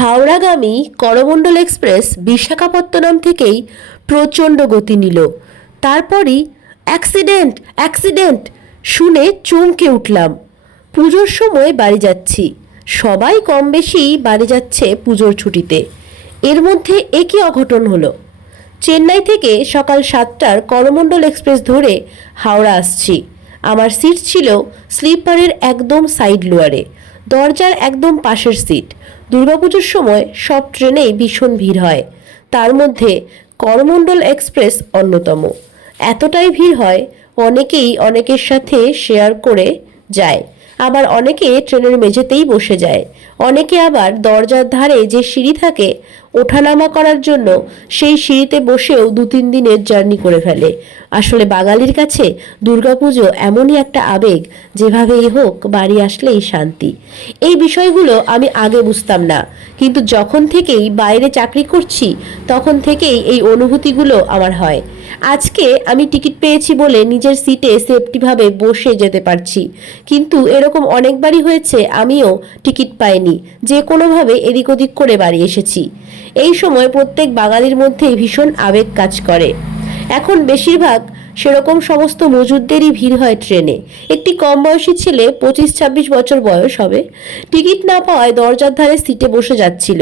হাওড়াগামী Coromandel express Visakhapatnam থেকেই প্রচণ্ড গতি নিল। তারপরই অ্যাক্সিডেন্ট অ্যাক্সিডেন্ট শুনে চমকে উঠলাম। পুজোর সময় বাড়ি যাচ্ছি। সবাই কম বেশি বাড়ি যাচ্ছে পুজোর ছুটিতে। এর মধ্যে একই অঘটন হলো। চেন্নাই থেকে সকাল সাতটার করমণ্ডল এক্সপ্রেস ধরে হাওড়া আসছি। আমার সিট ছিল স্লিপারের একদম সাইড লোয়ারে। দরজার একদম পাশের সিট দুর্গাপুজোর সময় সব ট্রেনেই ভীষণ ভিড় হয়। তার মধ্যে করমণ্ডল এক্সপ্রেস অন্যতম। এতটাই ভিড় হয়, অনেকেই অনেকের সাথে শেয়ার করে যায়। আবার অনেকে ট্রেনের মেঝেতেই বসে যায়। অনেকে আবার দরজার ধারে যে সিঁড়ি থাকে, ওঠানামা করার জন্য সেই সিঁড়িতে বসেও দু তিন দিনের জার্নি করে ফেলে। আসলে বাঙালির কাছে দুর্গাপুজো এমনই একটা আবেগ, যেভাবেই হোক বাড়ি আসলেই শান্তি। এই বিষয়গুলো আমি আগে বুঝতাম না, কিন্তু যখন থেকেই বাইরে চাকরি করছি, তখন থেকেই এই অনুভূতিগুলো আমার হয়। আজকে আমি টিকিট পেয়েছি বলে নিজের সিটে সেফটিভাবে বসে যেতে পারছি। কিন্তু এরকম অনেকবারই হয়েছে, আমিও টিকিট পাইনি। যে কোনোভাবে এদিক ওদিক করে বাড়ি এসেছি। এই সময় প্রত্যেক বাঙালির মধ্যেই ভীষণ আবেগ কাজ করে। এখন বেশিরভাগ সেরকম সমস্ত মজুরদেরই ভিড় হয় ট্রেনে। একটি কম বয়সী ছেলে পঁচিশ ছাব্বিশ বছর বয়স হবে, টিকিট না পাওয়ায় দরজার ধারে সিটে বসে যাচ্ছিল।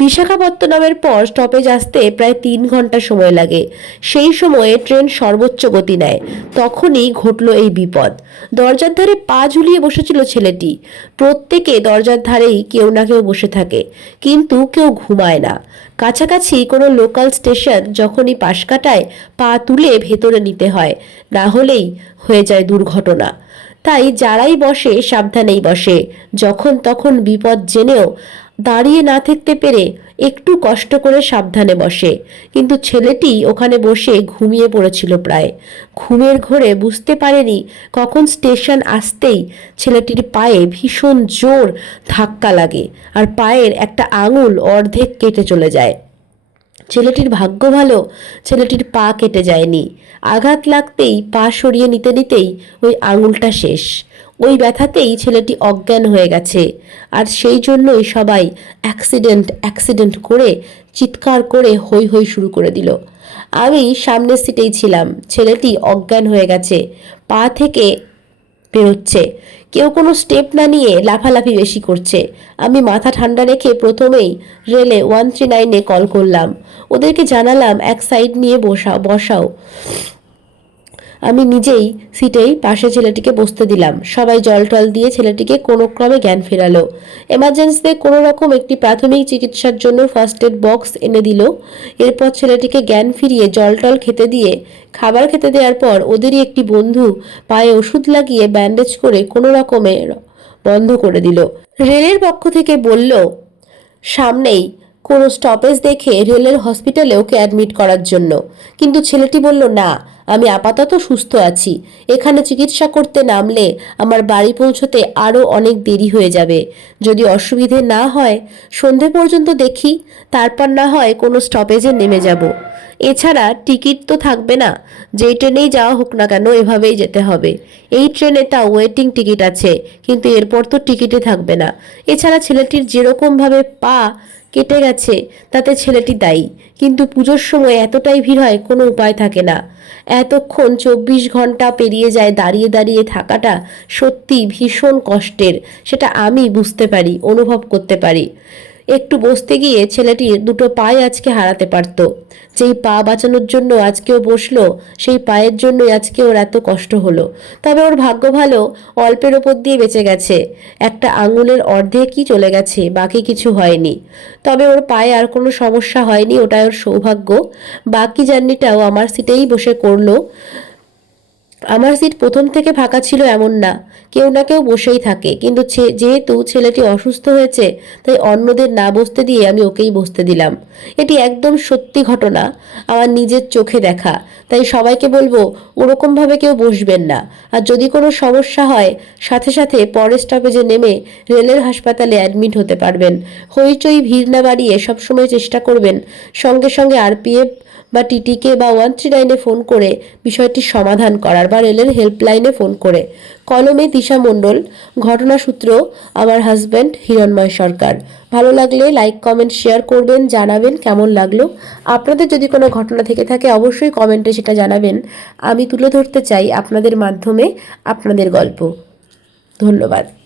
বিশাখাপত্তনমের পর স্টপেজ আসতে প্রায় তিন ঘণ্টা সময় লাগে। সেই সময়ে ট্রেন সর্বোচ্চ গতি নেয়। তখনই ঘটল এই বিপদ। দরজার ধারে পা ঝুলিয়ে বসেছিল ছেলেটি। প্রত্যেকে দরজার ধারেই কেউ না কেউ বসে থাকে, কিন্তু কেউ ঘুমায় না। কাছাকাছি কোনো লোকাল স্টেশন যখনই পাশ কাটায়, পা তুলে ভেতরে নিতে হয়, না হলেই হয়ে যায় দুর্ঘটনা। তাই যারাই বসে, সাবধানেই বসে। যখন তখন বিপদ জেনেও দাঁড়িয়ে না থাকতে পেরে একটু কষ্ট করে সাবধানে বসে। কিন্তু ছেলেটি ওখানে বসে ঘুমিয়ে পড়েছিল প্রায়। ঘুমের ঘোরে বুঝতে পারেনি কখন স্টেশন আসতেই ছেলেটির পায়ে ভীষণ জোর ধাক্কা লাগে আর পায়ের একটা আঙুল অর্ধেক কেটে চলে যায়। ছেলেটির ভাগ্য ভালো, ছেলেটির পা কেটে যায়নি। আঘাত লাগতেই পা সরিয়ে নিতে নিতেই ওই আঙুলটা শেষ। ওই ব্যথাতেই ছেলেটি অজ্ঞান হয়ে গেছে। আর সেই জন্যই সবাই অ্যাক্সিডেন্ট অ্যাক্সিডেন্ট করে চিৎকার করে হই হই শুরু করে দিল। আমি সামনের সিটেই ছিলাম। ছেলেটি অজ্ঞান হয়ে গেছে। পা থেকে বেরোচ্ছে। কেউ কোনো স্টেপ না নিয়ে লাফালাফি বেশি করছে। আমি মাথা ঠান্ডা রেখে প্রথমেই রেলে ওয়ান থ্রি নাইনে কল করলাম। ওদেরকে জানালাম, এক সাইড নিয়ে বসাও বসাও। আমি নিজেই সিটেই পাশে ছেলেটিকে বসতে দিলাম। সবাই জল টল দিয়ে ছেলেটিকে কোনো ক্রমে জ্ঞান ফেরালো। এমার্জেন্সিতে কোনো রকম একটি প্রাথমিক চিকিৎসার জন্য ফার্স্ট এড বক্স এনে দিল। এরপর ছেলেটিকে জ্ঞান ফিরিয়ে জল টল খেতে দিয়ে, খাবার খেতে দেওয়ার পর ওদেরই একটি বন্ধু পায়ে ওষুধ লাগিয়ে ব্যান্ডেজ করে কোনো রকমের বন্ধ করে দিল। রেলের পক্ষ থেকে বলল, সামনেই কোনো স্টপেজ দেখে রেলের হসপিটালে ওকে অ্যাডমিট করার জন্য। কিন্তু ছেলেটি বলল, না, আমি আপাতত সুস্থ আছি। এখানে চিকিৎসা করতে নামলে আমার বাড়ি পৌঁছতে আরও অনেক দেরি হয়ে যাবে। যদি অসুবিধে না হয়, সন্ধে পর্যন্ত দেখি, তারপর না হয় কোনো স্টপেজে নেমে যাব। এছাড়া টিকিট তো থাকবে না। যেই ট্রেনেই যাওয়া হোক না কেন, এভাবেই যেতে হবে। এই ট্রেনে তা ওয়েটিং টিকিট আছে, কিন্তু এরপর তো টিকিটে থাকবে না। এছাড়া ছেলেটির যেরকমভাবে পা কেটে গেছে, তাতে ছেলেটি দায়ী। কিন্তু পুজোর সময় এতটাই ভিড় হয়, কোনো উপায় থাকে না। এতক্ষণ চব্বিশ ঘণ্টা পেরিয়ে যায় দাঁড়িয়ে দাঁড়িয়ে থাকাটা সত্যি ভীষণ কষ্টের। সেটা আমি বুঝতে পারি, অনুভব করতে পারি। একটু বসতে গিয়ে ছেলেটির দুটো পায়ে আজকে হারাতে পারত। যেই পা বাঁচানোর জন্য আজকেও বসল, সেই পায়ের জন্যই আজকে ওর এত কষ্ট হলো। তবে ওর ভাগ্য ভালো, অল্পের ওপর দিয়ে বেঁচে গেছে। একটা আঙুলের অর্ধেকই চলে গেছে, বাকি কিছু হয়নি। তবে ওর পায়ে আর কোনো সমস্যা হয়নি, ওটাই ওর সৌভাগ্য। বাকি জার্নিটাও আমার সিটেই বসে করল। আমার সিট প্রথম থেকে ফাঁকা ছিল এমন না। কেউ না কেউ বসেই থাকে। কিন্তু যেহেতু ছেলেটি অসুস্থ হয়েছে, তাই অন্যদের না বসতে দিয়ে আমি ওকেই বসতে দিলাম। এটি একদম সত্যি ঘটনা। আমার নিজের চোখে দেখা। তাই সবাইকে বলব, ওরকমভাবে কেউ বসবেন না। আর যদি কোনো সমস্যা হয়, সাথে সাথে পরের স্টপেজে নেমে রেলের হাসপাতালে অ্যাডমিট হতে পারবেন। হইচই ভিড় না বাড়িয়ে সবসময় চেষ্টা করবেন। সঙ্গে সঙ্গে আরপিএফ বা টিটিকে বা ওয়ান থ্রি নাইনে ফোন করে বিষয়টির সমাধান করার বা রেলের হেল্পলাইনে ফোন করে। কলমে দিশা মণ্ডল ঘটনাসূত্র আমার হাজব্যান্ড, হিরণময় সরকার। ভালো লাগলে লাইক, কমেন্ট, শেয়ার করবেন, জানাবেন কেমন লাগল। আপনাদের যদি কোনো ঘটনা থেকে থাকে অবশ্যই কমেন্টে সেটা জানাবেন। আমি তুলে ধরতে চাই আপনাদের মাধ্যমে আপনাদের গল্প। ধন্যবাদ।